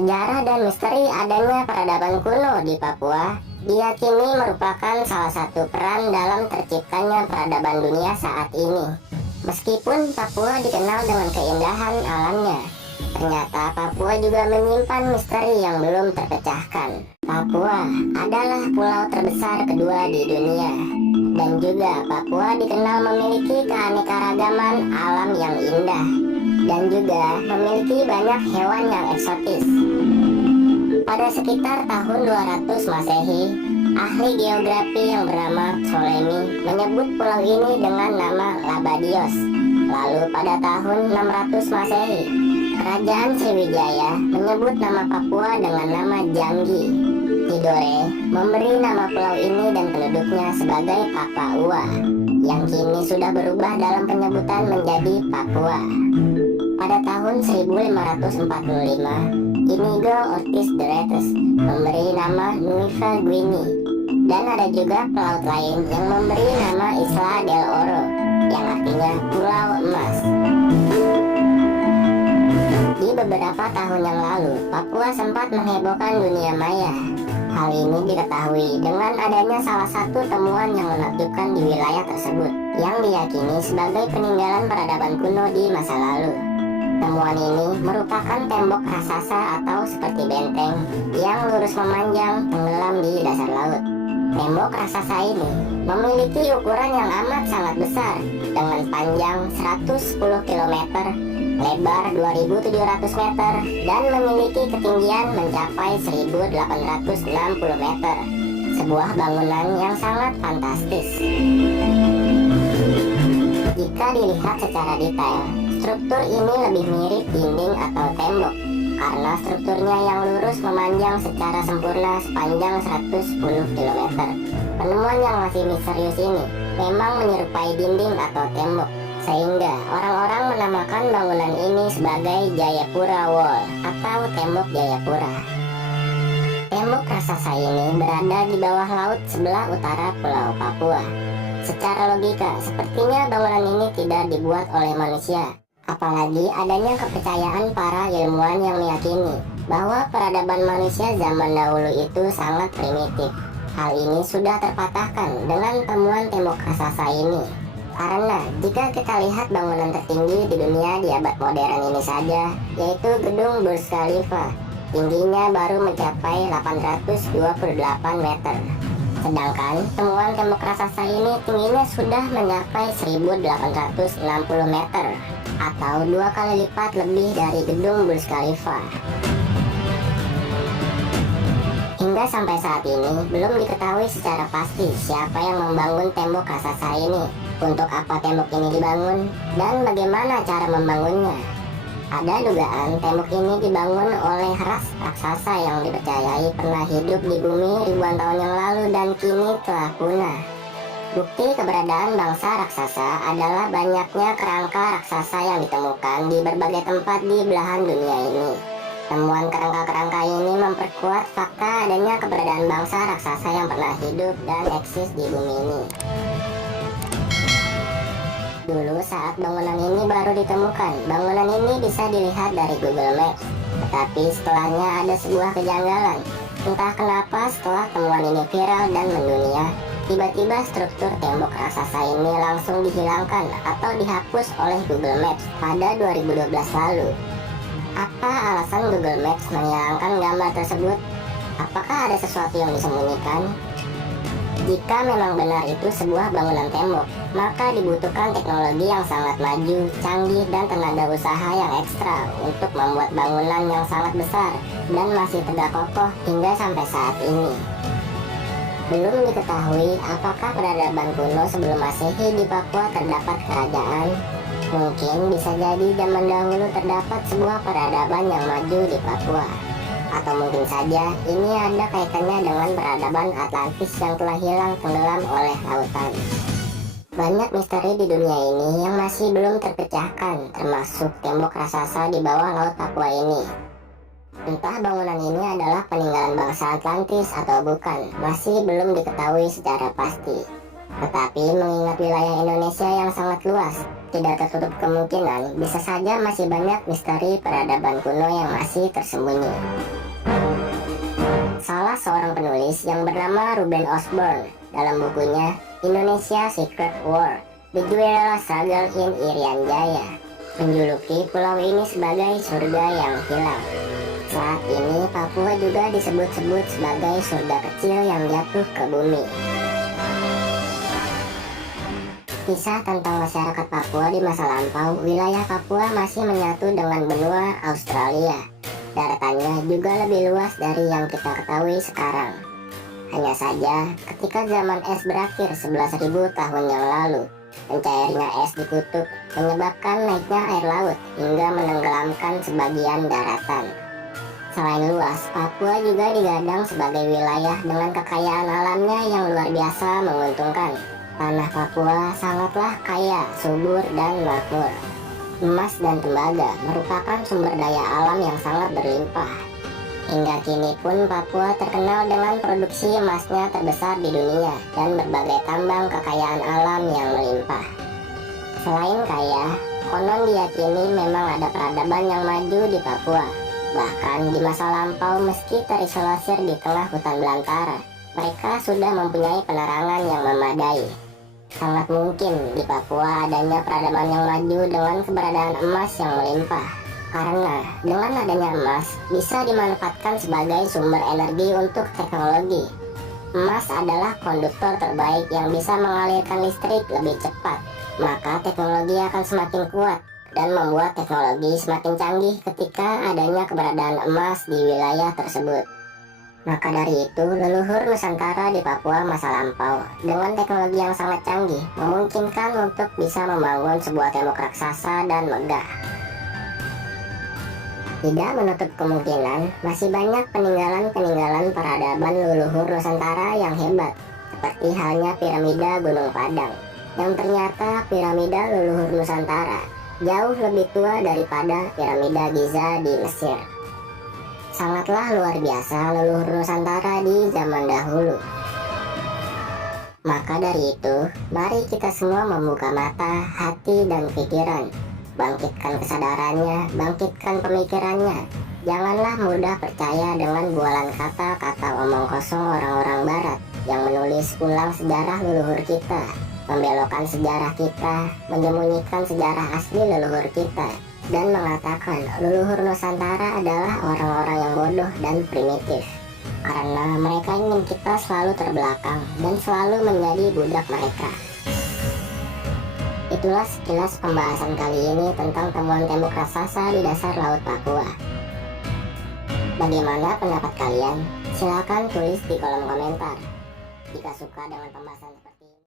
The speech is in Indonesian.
Sejarah dan misteri adanya peradaban kuno di Papua diyakini merupakan salah satu peran dalam terciptanya peradaban dunia saat ini. Meskipun Papua dikenal dengan keindahan alamnya, ternyata Papua juga menyimpan misteri yang belum terpecahkan. Papua adalah pulau terbesar kedua di dunia, dan juga Papua dikenal memiliki keanekaragaman alam yang indah, dan juga memiliki banyak hewan yang eksotis. Pada sekitar tahun 200 Masehi, ahli geografi yang bernama Ptolemy menyebut pulau ini dengan nama Labadios. Lalu pada tahun 600 Masehi, Kerajaan Sriwijaya menyebut nama Papua dengan nama Janggi. Tidore memberi nama pulau ini dan penduduknya sebagai Papua, yang kini sudah berubah dalam penyebutan menjadi Papua. Pada tahun 1545, Inigo Ortiz de Retz memberi nama Nueva Guinea, dan ada juga pelaut lain yang memberi nama Isla del Oro, yang artinya Pulau Emas. Di beberapa tahun yang lalu, Papua sempat menghebohkan dunia maya. Hal ini diketahui dengan adanya salah satu temuan yang menakjubkan di wilayah tersebut, yang diyakini sebagai peninggalan peradaban kuno di masa lalu. Temuan ini merupakan tembok raksasa atau seperti benteng yang lurus memanjang tenggelam di dasar laut. Tembok raksasa ini memiliki ukuran yang amat sangat besar dengan panjang 110 km, lebar 2.700 meter, dan memiliki ketinggian mencapai 1.860 meter. Sebuah bangunan yang sangat fantastis. Jika dilihat secara detail, struktur ini lebih mirip dinding atau tembok karena strukturnya yang lurus memanjang secara sempurna sepanjang 110 km. Penemuan yang masih misterius ini memang menyerupai dinding atau tembok, sehingga orang-orang menamakan bangunan ini sebagai Jayapura Wall atau Tembok Jayapura. Tembok raksasa ini berada di bawah laut sebelah utara Pulau Papua. Secara logika, sepertinya bangunan ini tidak dibuat oleh manusia. Apalagi adanya kepercayaan para ilmuwan yang meyakini bahwa peradaban manusia zaman dahulu itu sangat primitif. Hal ini sudah terpatahkan dengan temuan tembok raksasa ini. Karena jika kita lihat bangunan tertinggi di dunia di abad modern ini saja, yaitu gedung Burj Khalifa, tingginya baru mencapai 828 meter. Sedangkan temuan tembok raksasa ini tingginya sudah mencapai 1.860 meter, atau 2 kali lipat lebih dari gedung Burj Khalifa. Hingga sampai saat ini belum diketahui secara pasti siapa yang membangun tembok raksasa ini, untuk apa tembok ini dibangun, dan bagaimana cara membangunnya. Ada dugaan tembok ini dibangun oleh ras raksasa yang dipercayai pernah hidup di bumi ribuan tahun yang lalu dan kini telah punah. Bukti keberadaan bangsa raksasa adalah banyaknya kerangka raksasa yang ditemukan di berbagai tempat di belahan dunia ini. Temuan kerangka-kerangka ini memperkuat fakta adanya keberadaan bangsa raksasa yang pernah hidup dan eksis di bumi ini. Dulu saat bangunan ini baru ditemukan, bangunan ini bisa dilihat dari Google Maps. Tetapi setelahnya ada sebuah kejanggalan. Entah kenapa setelah temuan ini viral dan mendunia, tiba-tiba struktur tembok raksasa ini langsung dihilangkan atau dihapus oleh Google Maps pada 2012 lalu. Apa alasan Google Maps menghilangkan gambar tersebut? Apakah ada sesuatu yang disembunyikan? Jika memang benar itu sebuah bangunan tembok, maka dibutuhkan teknologi yang sangat maju, canggih, dan tenaga usaha yang ekstra untuk membuat bangunan yang sangat besar dan masih tegak kokoh hingga sampai saat ini. Belum diketahui apakah peradaban kuno sebelum Masehi di Papua terdapat kerajaan. Mungkin bisa jadi zaman dahulu terdapat sebuah peradaban yang maju di Papua. Atau mungkin saja ini ada kaitannya dengan peradaban Atlantis yang telah hilang tenggelam oleh lautan. Banyak misteri di dunia ini yang masih belum terpecahkan, termasuk tembok raksasa di bawah laut Papua ini. Entah bangunan ini adalah peninggalan bangsa Atlantis atau bukan, masih belum diketahui secara pasti. Tetapi mengingat wilayah Indonesia yang sangat luas, tidak tertutup kemungkinan bisa saja masih banyak misteri peradaban kuno yang masih tersembunyi. Salah seorang penulis yang bernama Ruben Osborne dalam bukunya Indonesia Secret War, The Guerrilla Struggle in Irian Jaya, menjuluki pulau ini sebagai surga yang hilang. Saat ini Papua juga disebut-sebut sebagai surga kecil yang jatuh ke bumi. Kisah tentang masyarakat Papua di masa lampau, wilayah Papua masih menyatu dengan benua Australia. Daratannya juga lebih luas dari yang kita ketahui sekarang. Hanya saja, ketika zaman es berakhir 11.000 tahun yang lalu, mencairnya es di kutub menyebabkan naiknya air laut hingga menenggelamkan sebagian daratan. Selain luas, Papua juga digadang sebagai wilayah dengan kekayaan alamnya yang luar biasa menguntungkan. Tanah Papua sangatlah kaya, subur, dan makmur. Emas dan tembaga merupakan sumber daya alam yang sangat berlimpah. Hingga kini pun Papua terkenal dengan produksi emasnya terbesar di dunia dan berbagai tambang kekayaan alam yang melimpah. Selain kaya, konon diyakini memang ada peradaban yang maju di Papua. Bahkan di masa lampau meski terisolir di tengah hutan belantara, mereka sudah mempunyai penerangan yang memadai. Sangat mungkin di Papua adanya peradaban yang maju dengan keberadaan emas yang melimpah. Karena dengan adanya emas bisa dimanfaatkan sebagai sumber energi untuk teknologi. Emas adalah konduktor terbaik yang bisa mengalirkan listrik lebih cepat. Maka teknologi akan semakin kuat dan membuat teknologi semakin canggih ketika adanya keberadaan emas di wilayah tersebut. Maka dari itu, leluhur Nusantara di Papua masa lampau dengan teknologi yang sangat canggih memungkinkan untuk bisa membangun sebuah tembok raksasa dan megah. Tidak menutup kemungkinan masih banyak peninggalan-peninggalan peradaban leluhur Nusantara yang hebat, seperti halnya piramida Gunung Padang, yang ternyata piramida leluhur Nusantara jauh lebih tua daripada piramida Giza di Mesir. Sangatlah luar biasa leluhur Nusantara di zaman dahulu. Maka dari itu, mari kita semua membuka mata, hati, dan pikiran. Bangkitkan kesadarannya, bangkitkan pemikirannya. Janganlah mudah percaya dengan bualan kata-kata omong kosong orang-orang barat yang menulis ulang sejarah leluhur kita, membelokkan sejarah kita, menyembunyikan sejarah asli leluhur kita, dan mengatakan leluhur Nusantara adalah orang-orang yang bodoh dan primitif. Karena mereka ingin kita selalu terbelakang dan selalu menjadi budak mereka. Itulah sekilas pembahasan kali ini tentang temuan tembok raksasa di dasar laut Papua. Bagaimana pendapat kalian? Silakan tulis di kolom komentar. Jika suka dengan pembahasan seperti ini.